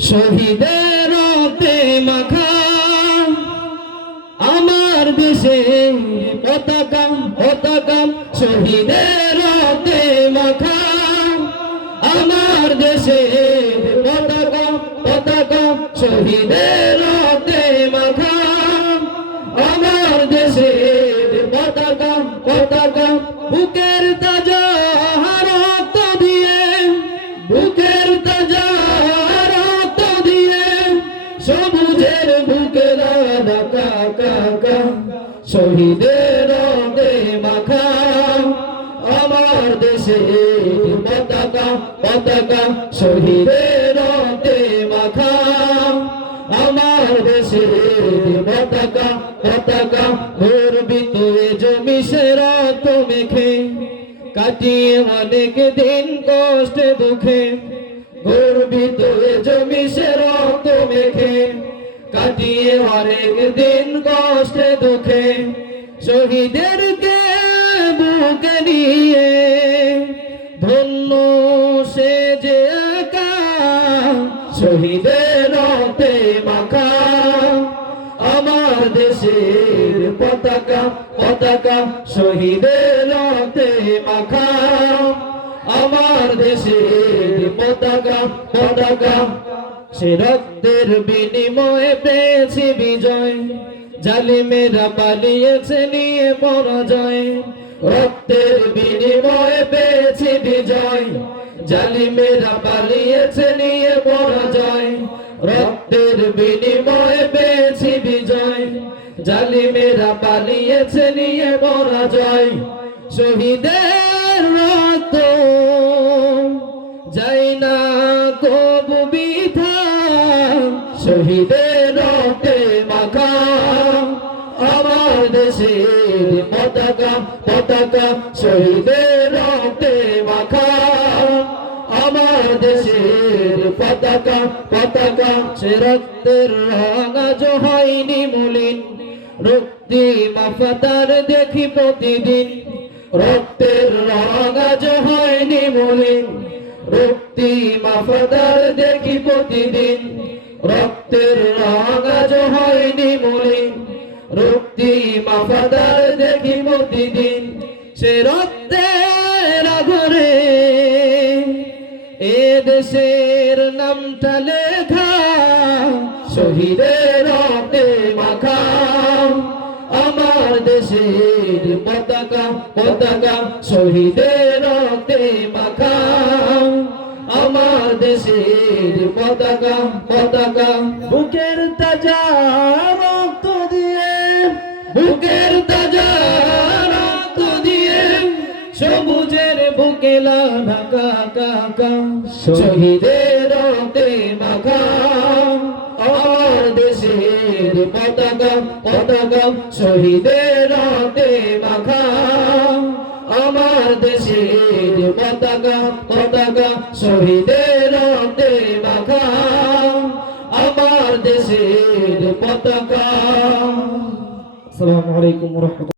শহীদের মাখা আমার দেশে পতাকা পতাকা শহীদের মাখা আমার দেশে পতাকা পতাকা শহীদের শহীদের মাখা, আমার দেশে পতাকা পতাকা শহীদের মাখা, আমার দেশে পতাকা পতাকা গর্বিত এ জমি সে রক্ত মেখে, কাটিয়ে অনেক দিন কষ্টে দুঃখে, গর্বিত এ জমি সে রক্ত মেখে কাটিয়ে অনেক দিন কষ্টে দুঃখে শহীদেরকে বুকে নিয়ে ধন্য সে যে শহীদের রক্তে মাখা আমার দেশের পতাকা পতাকা শহীদের রক্তে মাখা আমার দেশের পতাকা পতাকা সে রক্তের বিনিময়ে পেয়েছি বিজয়। জালিমেরা পালিয়েছে নিয়ে পরাজয়। রক্তের বিনিময়ে পেয়েছি বিজয়। জালিমেরা পালিয়েছে নিয়ে পরাজয়। রক্তের বিনিময়ে পেয়েছি বিজয়। জালিমেরা পালিয়েছে নিয়ে পরাজয়। শহীদের শহীদের রক্তে মাখা। আমার দেশের পতাকা পতাকা শহীদের রক্তে মাখা। আমার দেশের পতাকা পতাকা সে রক্তের রঙ আজ হয়নি মলিন। রক্তি মাফাতার দেখি প্রতিদিন। মাফাতার দেখি প্রতিদিন। রক্তের রঙ আজ হয়নি মলিন রক্তি মাফাতার দেখি প্রতিদিন। সে রক্তের ঘরে এ দেশের নামটা লেখা, শহীদের রক্তে মাখা। আমার দেশের পতাকা পতাকা শহীদের রক্তে মাখা। দেশের পতাকা পতাকা। বুকের তাজা রক্ত দিয়ে, বুকের তাজা রক্ত দিয়ে সবুজের বুকে কাকা শহীদের রক্তে মাখা দেশের পতাকা পতাকা। শহীদের রক্তে মাখা আমার দেশের পতাকা পতাকা। শহীদের রক্তে মাখা আমার দেশের পতাকা। আসসালামু আলাইকুম